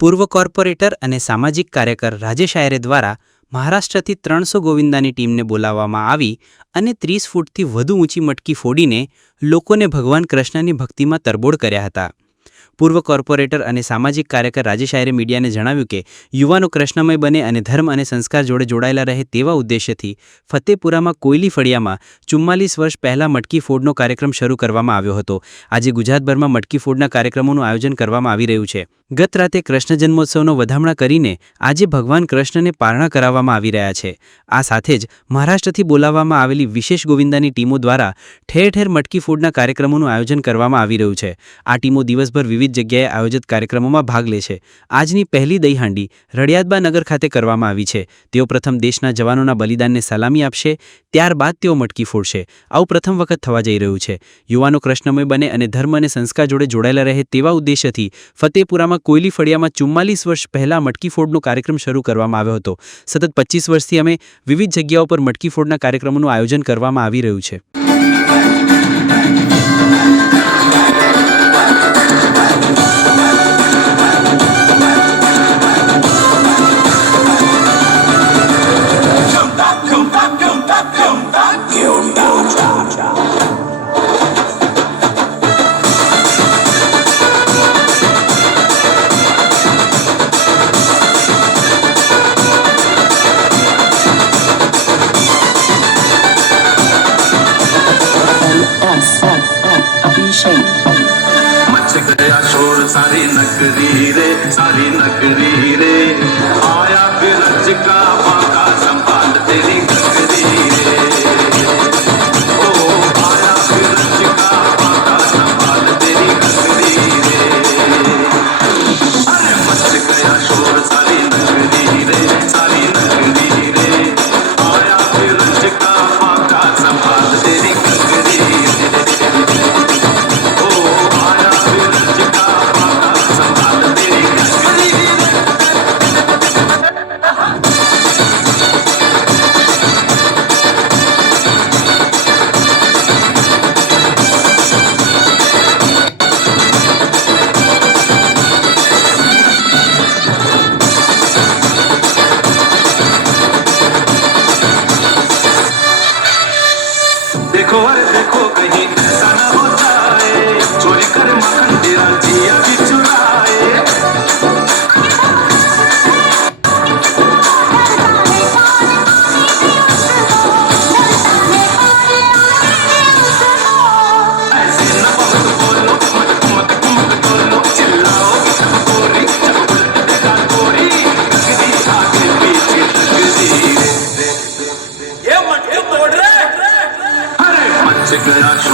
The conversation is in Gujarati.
પૂર્વ કોર્પોરેટર અને સામાજિક કાર્યકર રાજેશ આયરે દ્વારા મહારાષ્ટ્રથી 300 ગોવિંદાની ટીમને બોલાવવામાં આવી અને 30 ફૂટથી વધુ ઊંચી મટકી ફોડીને લોકોને ભગવાન કૃષ્ણની ભક્તિમાં તરબોળ કર્યા હતા। પૂર્વ કોર્પોરેટર અને સામાજિક કાર્યકર રાજેશ આયરે મીડિયાને જણાવ્યું કે યુવાનો કૃષ્ણમય બને અને ધર્મ અને સંસ્કાર જોડે જોડાયેલા રહે તેવા ઉદ્દેશ્યથી ફતેપુરામાં કોયલી ફળિયામાં 44 વર્ષ પહેલાં મટકી ફોડનો કાર્યક્રમ શરૂ કરવામાં આવ્યો હતો। આજે ગુજરાતભરમાં મટકી ફોડના કાર્યક્રમોનું આયોજન કરવામાં આવી રહ્યું છે। ગત રાતે કૃષ્ણ જન્મોત્સવનો વધામણા કરીને આજે ભગવાન કૃષ્ણને પારણા કરાવવામાં આવી રહ્યા છે। આ સાથે જ મહારાષ્ટ્રથી બોલાવવામાં આવેલી વિશેષ ગોવિંદાની ટીમો દ્વારા ઠેર ઠેર મટકી ફોડના કાર્યક્રમોનું આયોજન કરવામાં આવી રહ્યું છે। આ ટીમો દિવસભર વિવિધ જગ્યાએ આયોજિત કાર્યક્રમોમાં ભાગ લે છે। આજની પહેલી દહીહાંડી રડિયાદબા નગર ખાતે કરવામાં આવી છે। તેઓ પ્રથમ દેશના જવાનોના બલિદાનને સલામી આપશે, ત્યારબાદ તેઓ મટકી ફોડશે। આવું પ્રથમ વખત થવા જઈ રહ્યું છે। યુવાનો કૃષ્ણમય બને અને ધર્મ અને સંસ્કાર જોડે જોડાયેલા રહે તેવા ઉદ્દેશ્યથી ફતેપુરામાં કોયલી ફળિયામાં 44 વર્ષ પહેલાં મટકી ફોડનો કાર્યક્રમ શરૂ કરવામાં આવ્યો હતો। સતત 25 વર્ષથી અમે વિવિધ જગ્યાઓ પર મટકી ફોડના કાર્યક્રમોનું આયોજન કરવામાં આવી રહ્યું છે। मच गया शोर सारी नगरी रे आया बिरज का बाका संभाल तेरी गगरी रे ओ आया बिरज का बाका संभाल तेरी गगरी रे अरे मच गया शोर सारी नगरी रे आया बिरज का बाका संभाल तेरी गगरी रे देखो अरे देखो कहीं ऐसा न हो जाए चोरी कर मखन तेरा जिया भी चुराए ऐसे न बहुत बोलो मत बोलो चिल्लाओ सब गोरी जब उलट देगा गोरी गगरी आगे पीछे गगरी ये मटकी तोड़ रे अरे मच गया